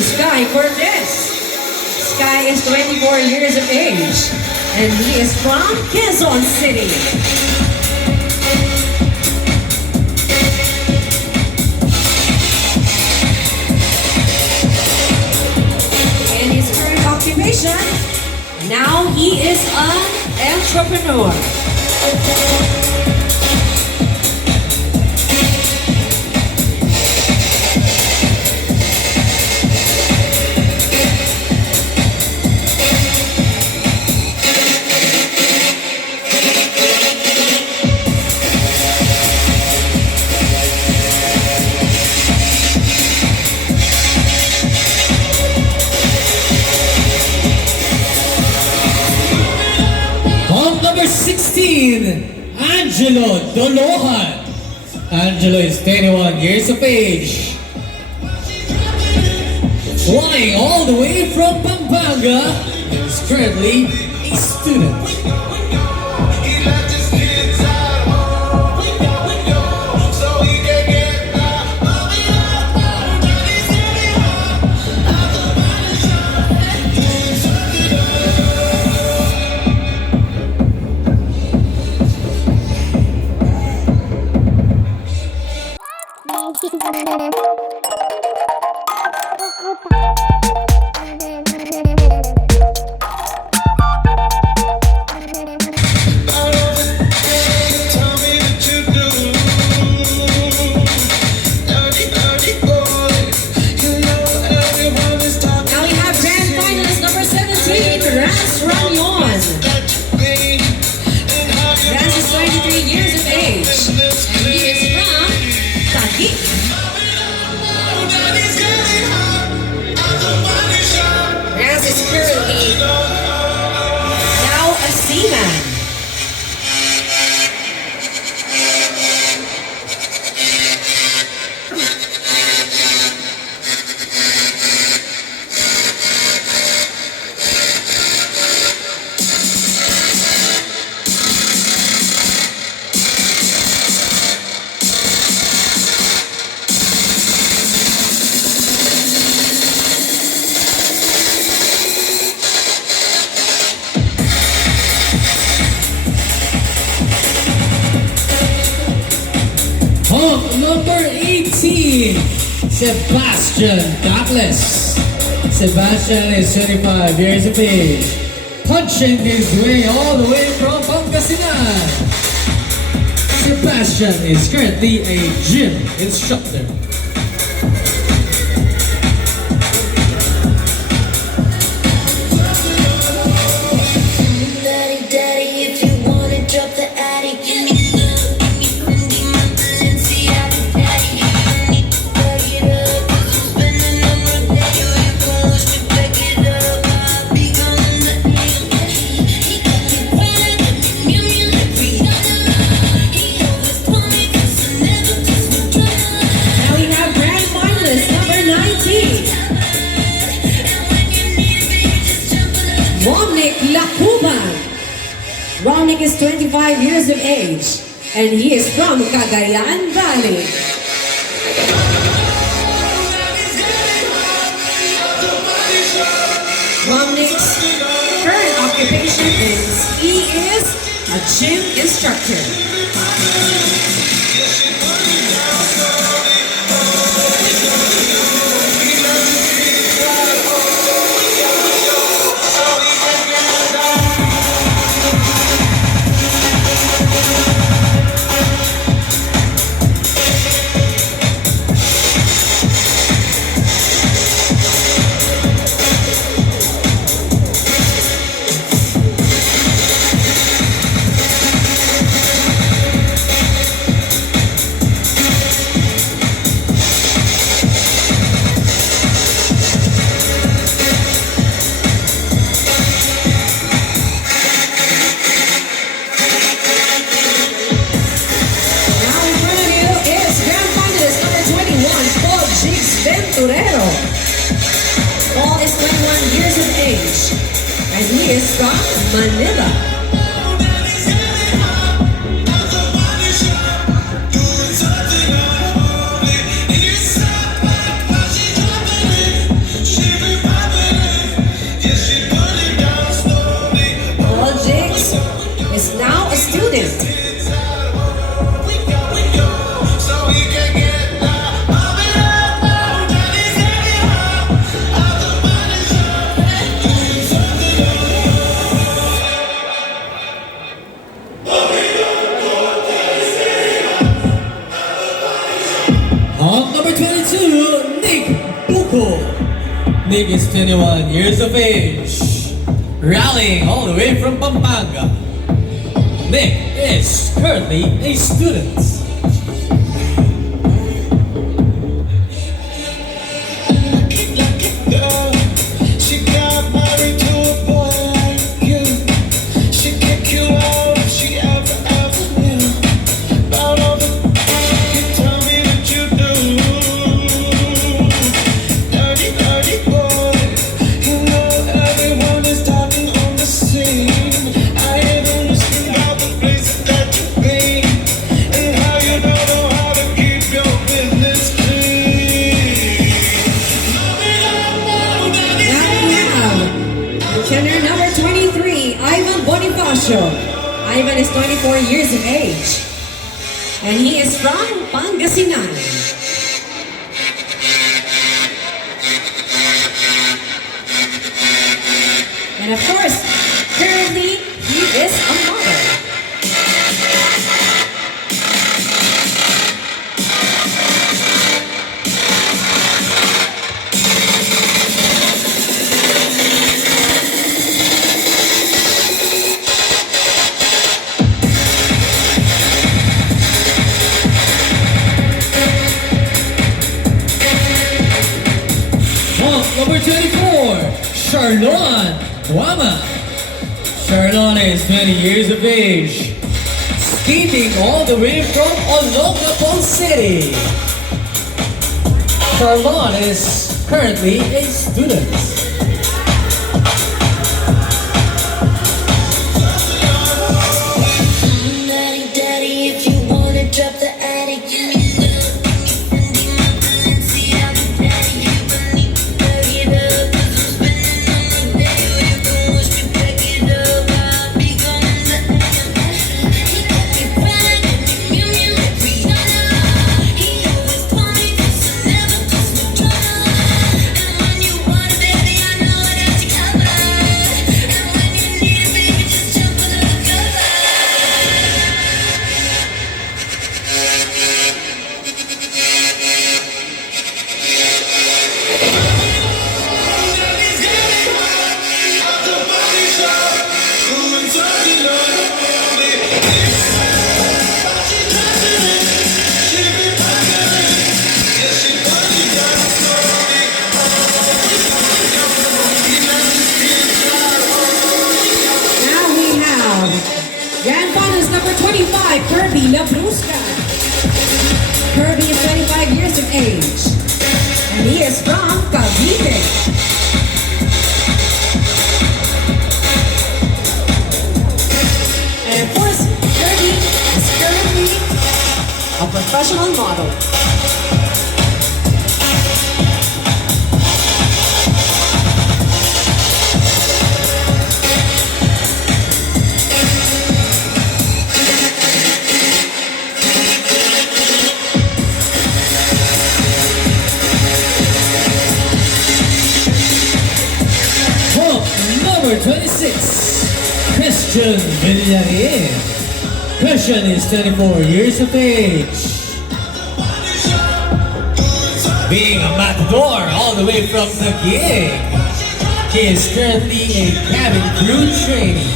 Sky Cortez. Sky is 24 years of age, and he is from Quezon City. And his current occupation, now he is an entrepreneur. Number 16, Angelo Dolohan. Angelo is 21 years of age. Flying all the way from Pampanga, and is currently a student. Hunk number 18, Sebastian Douglas. Sebastian is 25 years of age, punching his way all the way from Pangasinan. Sebastian is currently a gym instructor. Ronnick is 25 years of age, and he is from Cagayan Valley. Ronnick's current occupation is he is a gym instructor. Paul is 21 years of age, and he is from Manila. Nick is 21 years of age, rallying all the way from Pampanga. Nick is currently a student. She got married to a boy like you. She kick you out if she ever knew about all the you tell me that you do. Dirty, dirty boy. You know everyone is talking on the scene. I hear them whispering about the places that you've been and how you don't know how to keep your business clean. Contender number 23, Ivan Bonifacio. Ivan is 24 years of age. And he is from Pangasinan. And of course, currently, he is a model. Hunk number 24, Charlon Wama. Charlon is 20 years of age, skating all the way from Ilocano City. Charlon is currently a student. Daddy, daddy, if you wanna drop the attic, you need love. Grand Finalist Number 25, Kirby Labruska. Kirby is 25 years of age, and he is from Cavite. And of course, Kirby is currently a professional model. Number 26, Christian Villarin. Christian is 24 years of age. Being a matador all the way from the gig, he is currently a cabin crew trainee.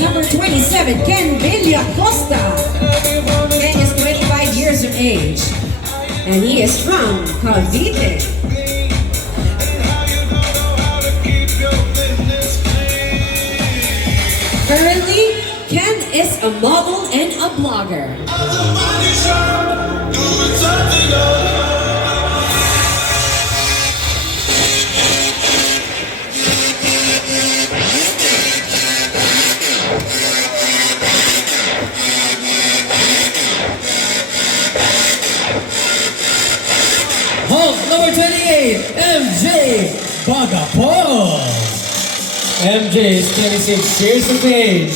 Number 27, Ken Villa Costa. Ken is 25 years of age, and he is from Cavite. Currently, Ken is a model and a blogger. MJ Bagapol. MJ is 26 years of age,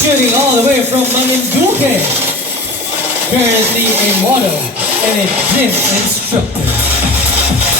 shooting all the way from Maninduque. Currently a model and a gym instructor.